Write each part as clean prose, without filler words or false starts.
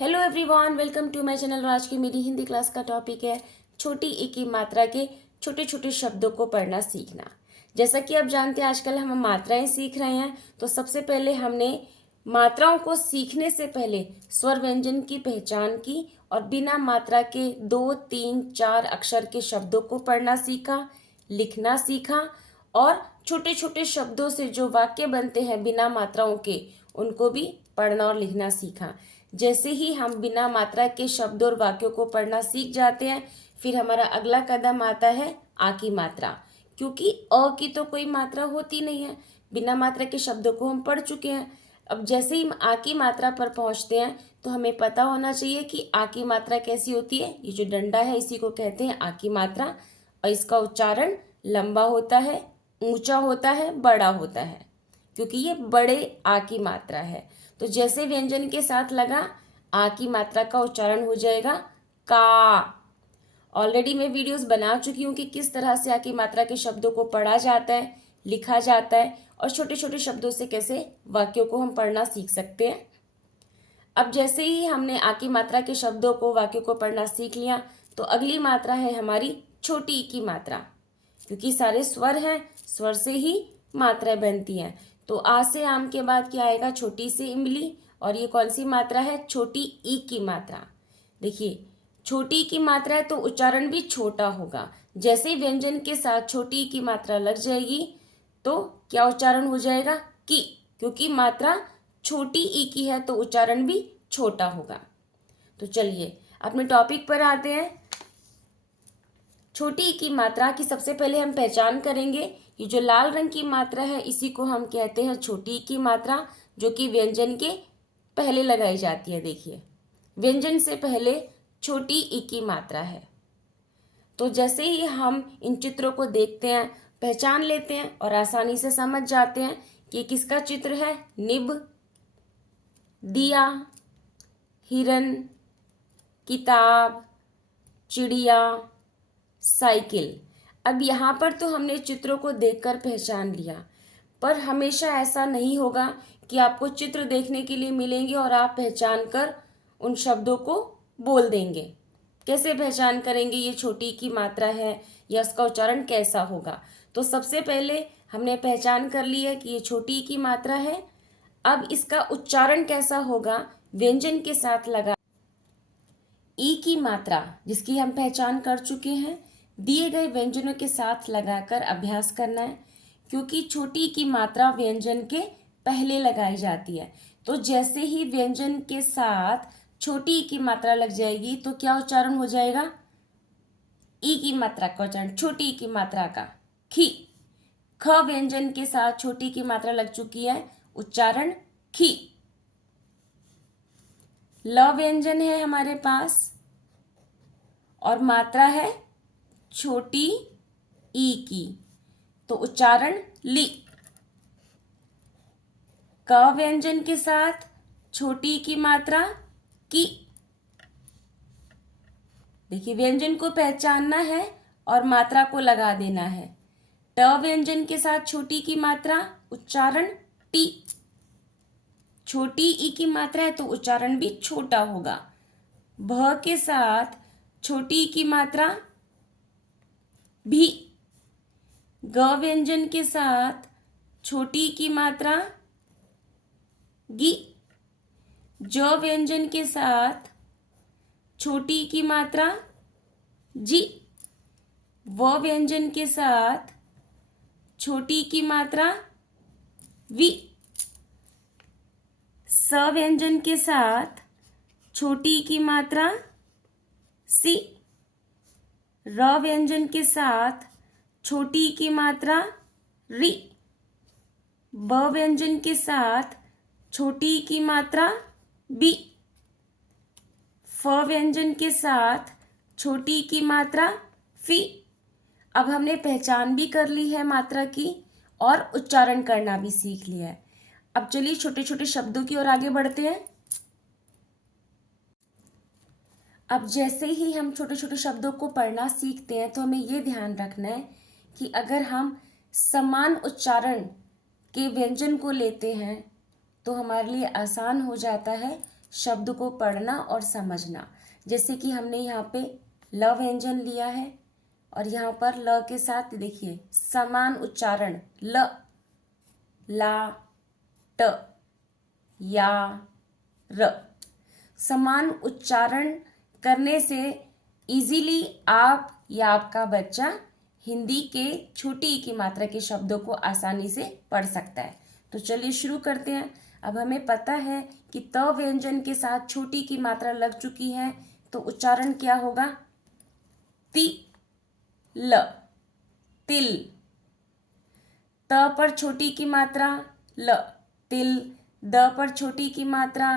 Hello everyone, welcome to my channel. आज की मेरी हिंदी क्लास का टॉपिक है छोटी ई की मात्रा के छोटे छोटे शब्दों को पढ़ना सीखना। जैसा कि आप जानते हैं आजकल हम मात्राएं सीख रहे हैं, तो सबसे पहले हमने मात्राओं को सीखने से पहले स्वर व्यंजन की पहचान की और बिना मात्रा के 2, 3, 4 अक्षर के शब्दों को पढ़ना सीखा, लिखना सीखा और छोटे छोटे शब्दों से जो वाक्य बनते हैं बिना मात्राओं के उनको भी पढ़ना और लिखना सीखा। जैसे ही हम बिना मात्रा के शब्दों और वाक्यों को पढ़ना सीख जाते हैं, फिर हमारा अगला कदम आता है आ की मात्रा, क्योंकि अ की तो कोई मात्रा होती नहीं है। बिना मात्रा के शब्दों को हम पढ़ चुके हैं। अब जैसे ही हम आ की मात्रा पर पहुंचते हैं तो हमें पता होना चाहिए कि आ की मात्रा कैसी होती है। ये जो डंडा है इसी को कहते हैं आ की मात्रा, और इसका उच्चारण लंबा होता है, ऊंचा होता है, बड़ा होता है, क्योंकि ये बड़े आ की मात्रा है। तो जैसे व्यंजन के साथ लगा आ की मात्रा का उच्चारण हो जाएगा का। ऑलरेडी मैं वीडियोस बना चुकी हूँ कि किस तरह से आ की मात्रा के शब्दों को पढ़ा जाता है, लिखा जाता है और छोटे छोटे शब्दों से कैसे वाक्यों को हम पढ़ना सीख सकते हैं। अब जैसे ही हमने आ की मात्रा के शब्दों को, वाक्यों को पढ़ना सीख लिया, तो अगली मात्रा है हमारी छोटी ई की मात्रा। क्योंकि सारे स्वर हैं, स्वर से ही मात्राएं बनती हैं। तो आ से आम के बाद क्या आएगा? छोटी से इमली। और ये कौन सी मात्रा है? छोटी ई की मात्रा। देखिए, छोटी की मात्रा है तो उच्चारण भी छोटा होगा। जैसे ही व्यंजन के साथ छोटी की मात्रा लग जाएगी तो क्या उच्चारण हो जाएगा? की। क्योंकि मात्रा छोटी ई की है तो उच्चारण भी छोटा होगा। तो चलिए अपने टॉपिक पर आते हैं। छोटी ई की मात्रा की सबसे पहले हम पहचान करेंगे। ये जो लाल रंग की मात्रा है इसी को हम कहते हैं छोटी ई की मात्रा, जो कि व्यंजन के पहले लगाई जाती है। देखिए, व्यंजन से पहले छोटी ई की मात्रा है। तो जैसे ही हम इन चित्रों को देखते हैं, पहचान लेते हैं और आसानी से समझ जाते हैं कि किसका चित्र है। निब, दिया, हिरन, किताब, चिड़िया, साइकिल। अब यहाँ पर तो हमने चित्रों को देखकर पहचान लिया, पर हमेशा ऐसा नहीं होगा कि आपको चित्र देखने के लिए मिलेंगे और आप पहचान कर उन शब्दों को बोल देंगे। कैसे पहचान करेंगे ये छोटी की मात्रा है या उसका उच्चारण कैसा होगा? तो सबसे पहले हमने पहचान कर ली है कि ये छोटी की मात्रा है। अब इसका उच्चारण कैसा होगा? व्यंजन के साथ लगा ई की मात्रा, जिसकी हम पहचान कर चुके हैं, दिए गए व्यंजनों के साथ लगाकर अभ्यास करना है। क्योंकि छोटी की मात्रा व्यंजन के पहले लगाई जाती है, तो जैसे ही व्यंजन के साथ छोटी की मात्रा लग जाएगी तो क्या उच्चारण हो जाएगा? ई की मात्रा का उच्चारण, छोटी ई की मात्रा का खी। ख व्यंजन के साथ छोटी की मात्रा लग चुकी है, उच्चारण खी। ल व्यंजन है हमारे पास और मात्रा है छोटी ई की, तो उच्चारण ली। क व्यंजन के साथ छोटी की मात्रा की। देखिए, व्यंजन को पहचानना है और मात्रा को लगा देना है। ट व्यंजन के साथ छोटी की मात्रा, उच्चारण टी। छोटी ई की मात्रा है तो उच्चारण भी छोटा होगा। भ के साथ छोटी की मात्रा भी। ग व्यंजन के साथ छोटी की मात्रा गी। ज व्यंजन के साथ छोटी की मात्रा जी। व व्यंजन के साथ छोटी की मात्रा वी। स व्यंजन के साथ छोटी की मात्रा सी। र व्यंजन के साथ छोटी की मात्रा री। ब व्यंजन के साथ छोटी की मात्रा बी। फ व्यंजन के साथ छोटी की मात्रा फी। अब हमने पहचान भी कर ली है मात्रा की और उच्चारण करना भी सीख लिया है। अब चलिए छोटे छोटे शब्दों की ओर आगे बढ़ते हैं। अब जैसे ही हम छोटे छोटे शब्दों को पढ़ना सीखते हैं तो हमें ये ध्यान रखना है कि अगर हम समान उच्चारण के व्यंजन को लेते हैं तो हमारे लिए आसान हो जाता है शब्द को पढ़ना और समझना। जैसे कि हमने यहाँ पे ल व्यंजन लिया है और यहाँ पर ल के साथ देखिए समान उच्चारण ल, ला, ट, या, र। समान उच्चारण करने से इजीली आप या आपका बच्चा हिंदी के छोटी ई की मात्रा के शब्दों को आसानी से पढ़ सकता है। तो चलिए शुरू करते हैं। अब हमें पता है कि त व्यंजन के साथ छोटी की मात्रा लग चुकी है, तो उच्चारण क्या होगा? ति, ल, तिल। त पर छोटी की मात्रा ल, तिल। द पर छोटी की मात्रा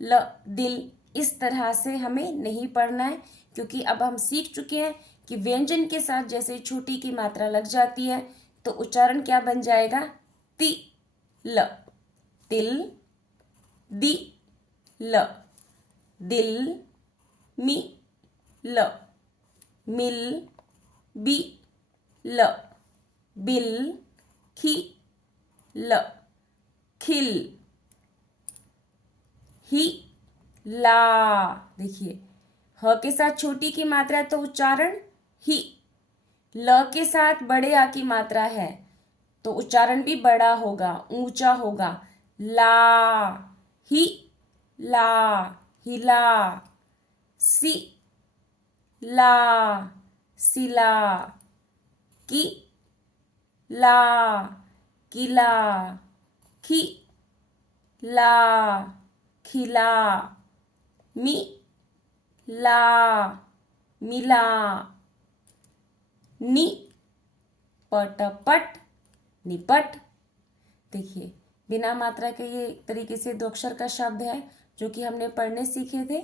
ल, दिल। इस तरह से हमें नहीं पढ़ना है, क्योंकि अब हम सीख चुके हैं कि व्यंजन के साथ जैसे छोटी की मात्रा लग जाती है तो उच्चारण क्या बन जाएगा? ति, ल, तिल, दि, ल, दिल, मि, ल, मिल, बि, ल, बिल, खि, ल, खिल, ही, ला। देखिए ह के साथ छोटी की मात्रा है तो उच्चारण ही। ल के साथ बड़े आ की मात्रा है तो उच्चारण भी बड़ा होगा, ऊंचा होगा। ला, ही, ला, हिला। सी, ला, सिला। की, ला, किला। खी, ला, खिला। मी, ला, मिला। नि, पट, पट, निपट। देखिए बिना मात्रा के ये तरीके से दो अक्षर का शब्द है जो कि हमने पढ़ने सीखे थे।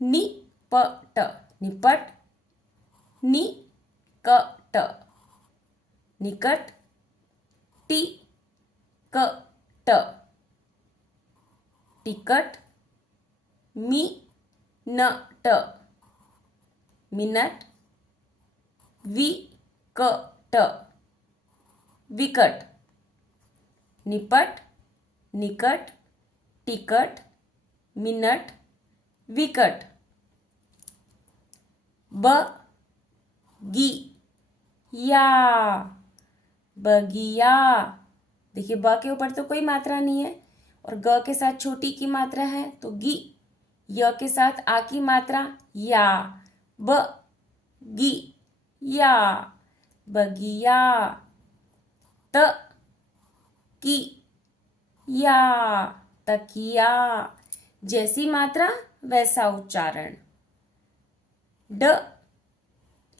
नि, पट, निपट। नि, कट, निकट। टी, कट, टिकट। मी, नट, मिनट। वि, कट, विकट। निपट, निकट, टिकट, मिनट, विकट। ब, गी, या, बगिया। देखिए ब के ऊपर तो कोई मात्रा नहीं है और ग के साथ छोटी की मात्रा है तो गी। य के साथ आ की मात्रा या। ब, गी, या, बगिया। त, की, या, तकिया। जैसी मात्रा वैसा उच्चारण। ड,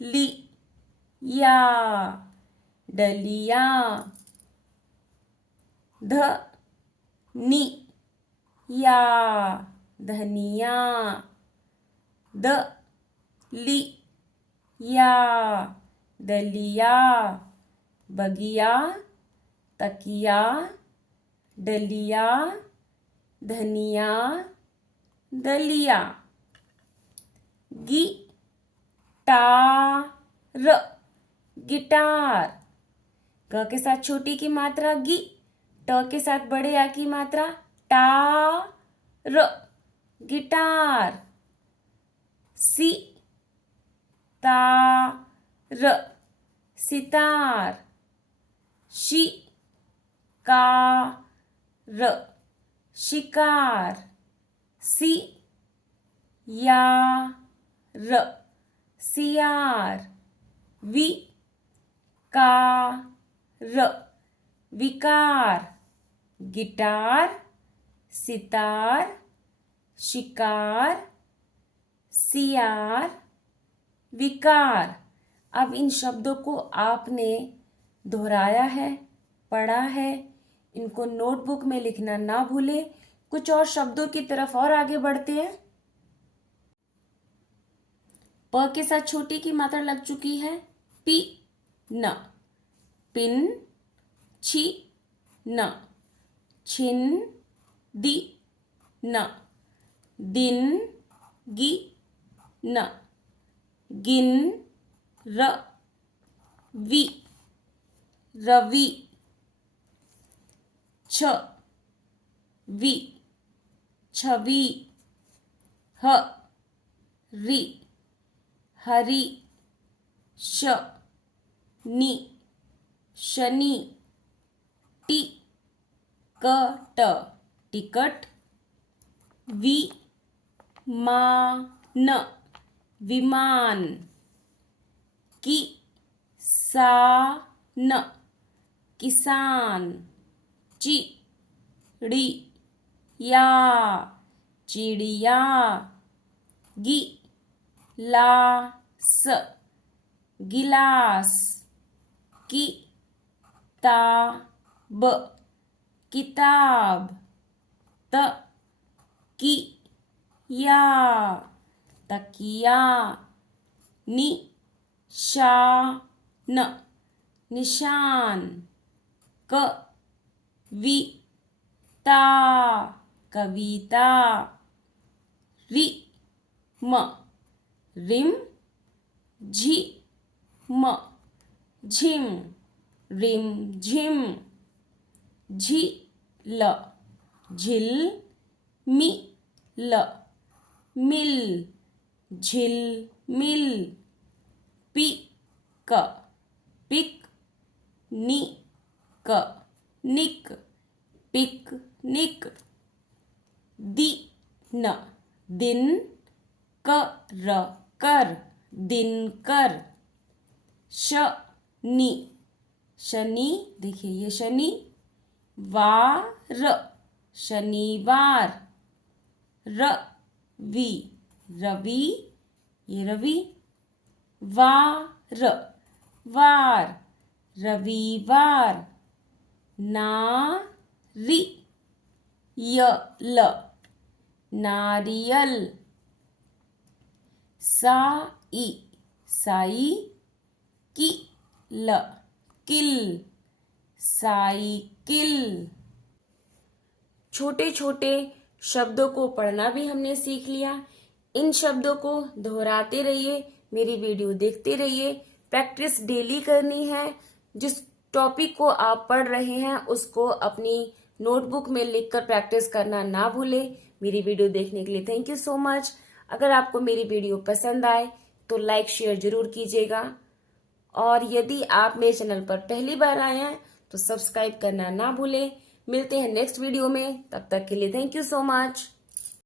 ली, या, डलिया। ध, नि, या, धनिया। द, ली, या, दलिया। बगिया, तकिया, डलिया, धनिया, दलिया। गी, टा, र, गिटार। ग के साथ छोटी की मात्रा गी। ट के साथ बड़े आ की मात्रा टा, र, गिटार। सी, ता, र, सितार। शि, का, र, शिकार। सी, या, र, सियार। वि, का, र, विकार। गिटार, सितार, शिकार, सियार, विकार। अब इन शब्दों को आपने दोहराया है, पढ़ा है। इनको नोटबुक में लिखना ना भूलें। कुछ और शब्दों की तरफ और आगे बढ़ते हैं। प के साथ छोटी की मात्रा लग चुकी है। पी, न, पिन, छी, न, छिन, दी, न, दिन, गी, न, गिन, र, वि, रवि। छ, वि, छवि, ह रि हरि, श नि शनि, टी कट टिकट, विमान विमान, किसान किसान, चिड़िया चिड़िया, गिलास गिलास, किताब किताब, तकिया तकिया, निशान निशान, कविता कविता, रिम रिम, झिम झिम, रिम झिम, झील झिल, मिल मिल, झिलमिल, पिक पिकनिक निक, पिकनिक, दिन दिन, कर दिन कर, शनि शनि, देखिए ये शनि, वार शनिवार, रवि रवि, ये रवि, वार वार रविवार, नारियल नारियल, साई साई, किल किल, साइकिल। छोटे छोटे शब्दों को पढ़ना भी हमने सीख लिया। इन शब्दों को दोहराते रहिए, मेरी वीडियो देखते रहिए, प्रैक्टिस डेली करनी है। जिस टॉपिक को आप पढ़ रहे हैं उसको अपनी नोटबुक में लिखकर प्रैक्टिस करना ना भूलें। मेरी वीडियो देखने के लिए थैंक यू सो मच। अगर आपको मेरी वीडियो पसंद आए तो लाइक शेयर जरूर कीजिएगा, और यदि आप मेरे चैनल पर पहली बार आए हैं तो सब्सक्राइब करना ना भूलें। मिलते हैं नेक्स्ट वीडियो में, तब तक के लिए थैंक यू सो मच।